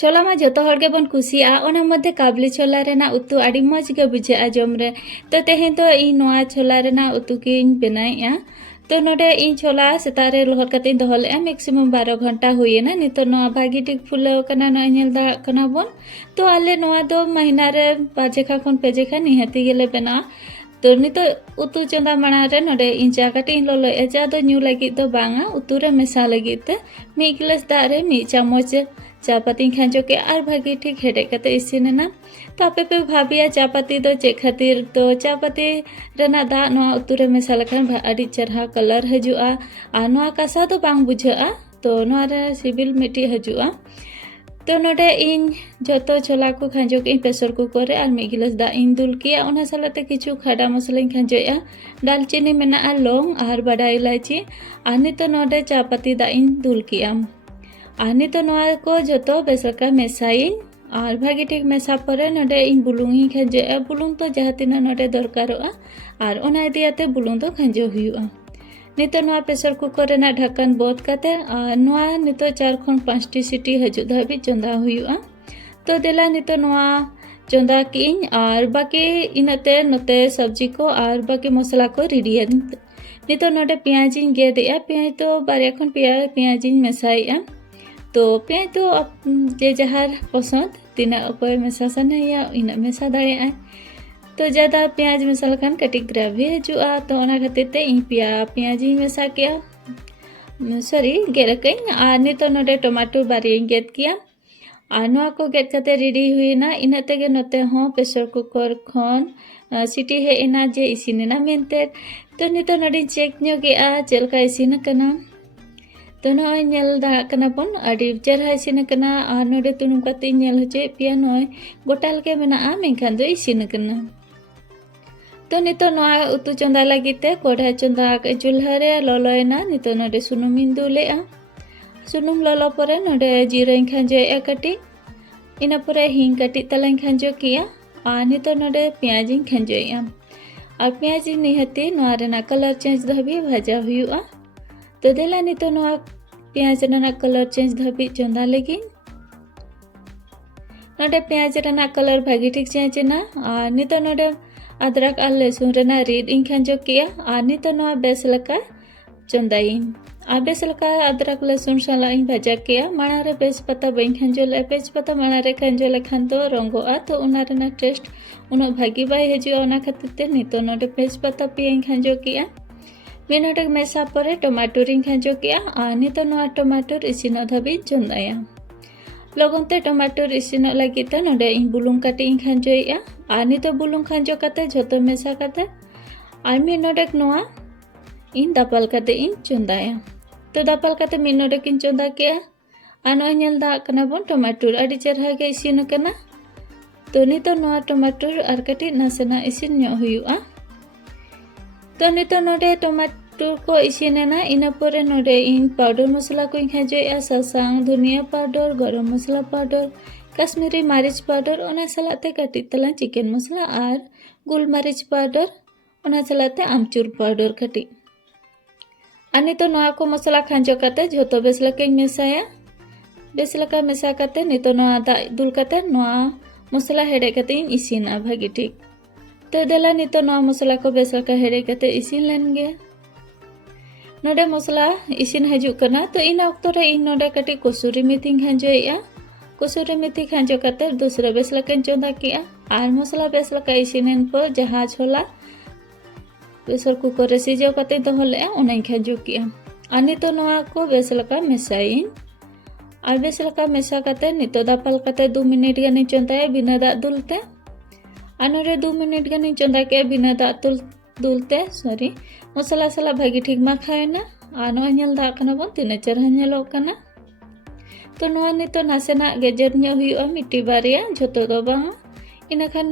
छोला मा जो हर बन कुसिया ओना मध्य काबली छोला रेना उतु आड़ी मज के बुझे जम रे तो तेहे तो इन नोआ छोला रेना उतु की बनाया तो नोडे इन छोला सेतारे लहर कते दोहल मैक्सिमम 12 घंटा हुईना नितो नोआ भागी ठीक फुलाव कना नोआ नेल दा कना बोन तो आले नोआ दो महीना रे पाजेखा खन पेजेखा निहती गेले बना तो नितो उतु चंदा माना रे नोडे इन चा कटे इन लोलो एजा दो न्यू लगी तो बांगा उतु रे मेसा लगी ते 1 गिलास दा रे 1 चामच चापाती खांजो के आर भागी ठीक हेडे कते इसिनेना तो आपे पे भाबिया चापाती दो चे खातिर तो चापाती रेना दा नोआ उतु रे मेसा लखान आडी चरहा कलर हजुआ आ नोआ कासा तो बांग बुझाआ तो नोआ रे सिबिल मिटी हजुआ तो नोडे इन जतो छोला को खांजो के प्रेशर कुकर रे आर 1 गिलास दा इन दुल किया ओना सालाते किछु खाड़ा मसला खांजोया दालचीनी मेना आ लोंग आर बड़ा इलायची आनी तो नोडे चापाती दा इन दुल किया आनी तो नोआ को जतो बेसका मेसाइन और भागी ठीक मेसा परे नोडे इन बुलुंगी खांजोया बुलुंग तो जहातिना नोडे दरकारोआ और ओना इदियाते बुलुंग तो खांजो हुआ नितो नोआ प्रेशर कुकर रेना ढक्कन बोध काते नोआ नितो 4 खन 5 टी सीटी हजू धाबी चंदा हुआ तो देला नितो नोआ चंदा किन और बाकी इनते नोते सब्जी को और बाकी मसला को रेडी नितो नोडे पियाजिन गेदे पियाज तो बारे खन पियाजिन मेसाया तो पियाज तो जे जहार पसंद तीना अकोय मेसा सनाया इना मेसा दाड़े तो ज़्यादा प्याज मसाला खान कटी ग्रेवी हजुआ तो ओना खातिर ते इन पियाजी मेसा किया सॉरी गेरकई आ नितो नोडे टमाटो बारी गेद किया आ नोआ को गेद कते रेडी हुईना इना तेगे नोते हो प्रेशर कुकर खन सीटी हे इना जे इसिनेना मेनते तो नितो नोडे चेक ᱧᱚᱜᱮᱟ चेलका इसिन कना तो नोय नेल दा कना पन आडी चेरहा इसिन कना आ नोडे तुनुम कते नेल होचे पिया नोय गोटाल के मेना आ मेनखान दो इसिन कना तो नितो नोआ उतु चंदा लगीते कोढ़ा चंदा के चूल्हा रे ललोयना नितो नोडे सुनुम इन दुलेआ सुनुम ललो परे नोडे जीरा इन खांजोया कटी इना परे हिंग कटी तलाइन खांजो किया आ नितो नोडे प्याज इन खांजोया और प्याज निहती नोआ रेना कलर चेंज धाबी भाजा हुआ तो देला नितो नोआ प्याज रेना कलर चेंज धाबी चंदा लगी नोडे प्याज रेना कलर भागी ठीक चेंज ना आ नितो नोडे अदरक और लहसुन रेना रीड इन खांजो किया आनी तो नोआ बेस लका चंदाइन आ बेस लका अदरक लहसुन साला इन भाजा किया माना रे बेस पता बइन खांजो ले बेस पता माना रे खांजो लेखान तो रंगोआ तो उना रेना टेस्ट उनो भागी बाय हजुआ ओना खातिर ते नितो नोडे बेस पता पिया इन खांजो किया मिनोटे मेसा परे टमाटर इन खांजो किया आनी तो नोआ टमाटर इसिनो धाबी चंदाया लगनते टमाटर इसिन लगी ते नोडे इन बुलुंग काटी इन खांजोया आनी तो बुलुंग खांजो काते झोतो मेसा काते आर मिनोडेक नोआ इन दापाल काते इन चंदाया तो दापाल काते मिनोडेक इन चंदा किया आनो नेल दा कना बन टमाटर आडी चरहा के इसिन कना तो नितो नोआ टमाटर आर काटी नासेना इसिन ᱧᱚᱜ हुआ तो नितो नोडे टमाटर को इसिनेना इना परे नोडे इन पाउडर मसला को खांजोया सासांग धनिया पाउडर गरम मसला पाउडर कश्मीरी मरीच पाउडर ओना सालाते काटी तला चिकन मसला और गुल मरीच पाउडर ओना सालाते आमचूर पाउडर काटी आनी तो नोआ को मसला खांजो काते झोतो बेस लके मेसाया बेस लका मेसा काते नितो नोआ दा दुल काते नोआ मसला हेडे काते इसिना भागी ठीक तो देला नितो नोआ मसला को बेस लका हेडे काते इसिन लेनगे नोडे मसला इसिन हजु कना तो इन ऑक्टो रे इन नोडे कटी कसूरी मेथी खांजोया कसूरी मेथी खांजो काते दूसरा बेस लकन चंदा किया आर मसला बेस लका इसिनेन पर जहां छोला प्रेशर कुकर रे सिजो काते दोहले ओना खांजो किया आनी तो नोआ को बेस लका मेसाइन आर बेस लका मेसा काते नितो दापाल काते 2 मिनट गानी चंदाया बिना दा दुलते आनोरे 2 मिनट गानी चंदा के बिना दा दुलते सॉरी मसला साला भागी ठीक मा खायना आनो नेल दा कना बन तिना चरहा नेलो कना तो नोआ नितो नासेना गेजर ᱧᱚᱜ हुआ मिट्टी बारिया झोतो दो बांग इना खान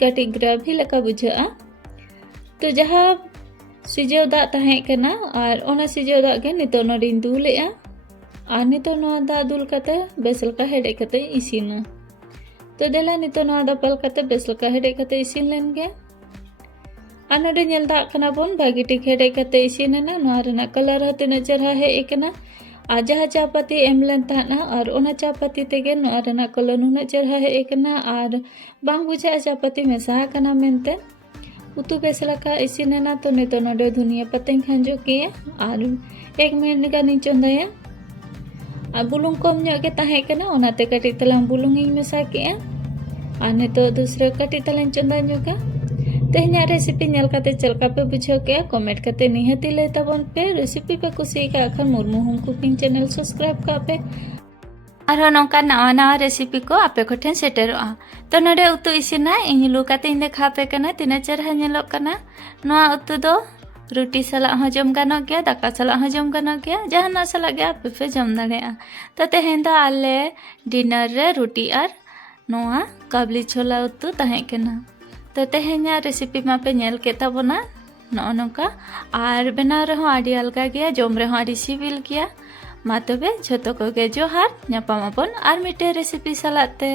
काटी ग्रेवी लका बुझाआ तो जहां सिजो दा ताहे कना और ओना सिजो दा के नितो नोडिन दुलेआ आ नितो नोआ दा दुल काते बेसलका हेडे काते इसिना तो देला नितो नोआ दा पल काते बेसलका हेडे काते इसिन लेनगे आ नोडे नेल दा कना बोन भागी ठीक हेडे काते इसिनेना नोआ रेना कलर हते नजर हा हे एकना ᱟᱨ ᱡᱟᱦᱟᱸ ᱪᱟ ᱯᱟᱹᱛᱤ ᱮᱢ ᱞᱮᱱ ᱛᱟᱦᱮᱱᱟ ᱟᱨ ᱚᱱᱟ ᱪᱟ ᱯᱟᱹᱛᱤ ᱛᱮᱜᱮ ᱱᱚᱣᱟ ᱨᱮᱱᱟᱜ ᱠᱟᱞᱟᱨ ᱱᱩᱱᱟᱹᱜ ᱪᱮᱨᱦᱟ ᱦᱮᱡ ᱟᱠᱟᱱᱟ ᱟᱨ ᱵᱟᱝ ᱵᱩᱡᱷᱟᱹᱜᱼᱟ ᱪᱟ ᱯᱟᱹᱛᱤ ᱢᱮᱥᱟ ᱟᱠᱟᱱᱟ ᱢᱮᱱᱛᱮ। उतु बेस लेका इसिनेना तो नितो नोडे धनिया पत्ताᱧ खांजो किया और 1 मिनट गानिᱧ चंदाया और बुलुंग कम ᱧᱚᱜ गे ताहे कना ओनाते कटि तलांग बुलुंग इᱧ मेसा केआ और नितो दूसरे कटि तलांग चंदा ᱧᱚᱜᱟ। तेहना रेसिपी नेल काते चलका पे बुझाव के कमेंट काते निहाती लय ताबन पे रेसिपी पे कुसी का अखन Murmu home cooking channel subscribe का पे और नौका नवा नवा रेसिपी को आपे को ठेन सेटेरोआ। तो नोडे उतु इसिना इन लु काते इन देखा पे कना तिना चरहा नेलोक कना। नोआ उतु दो रोटी साला हो जम गानो गया दाका साला हो जम गानो गया जहाना साला गया आपे पे जम दाड़ेआ। तो तेहेन दो आले डिनर रे रोटी और नोआ काबली छोला उतु ताहे कना। तो तेहेना रेसिपी मा पे नेल के ताबोना नो नौका और बनाव रहो आडी अलगा गया जम रहो आडी सिबिल गया। मा तबे झोतो कोगे जोहार ᱧᱟᱯᱟᱢ ᱟᱵᱚᱱ ᱟᱨ ᱢᱤᱫᱴᱮᱱ ᱨᱮᱥᱤᱯᱤ ᱥᱟᱞᱟᱜ ᱛᱮ।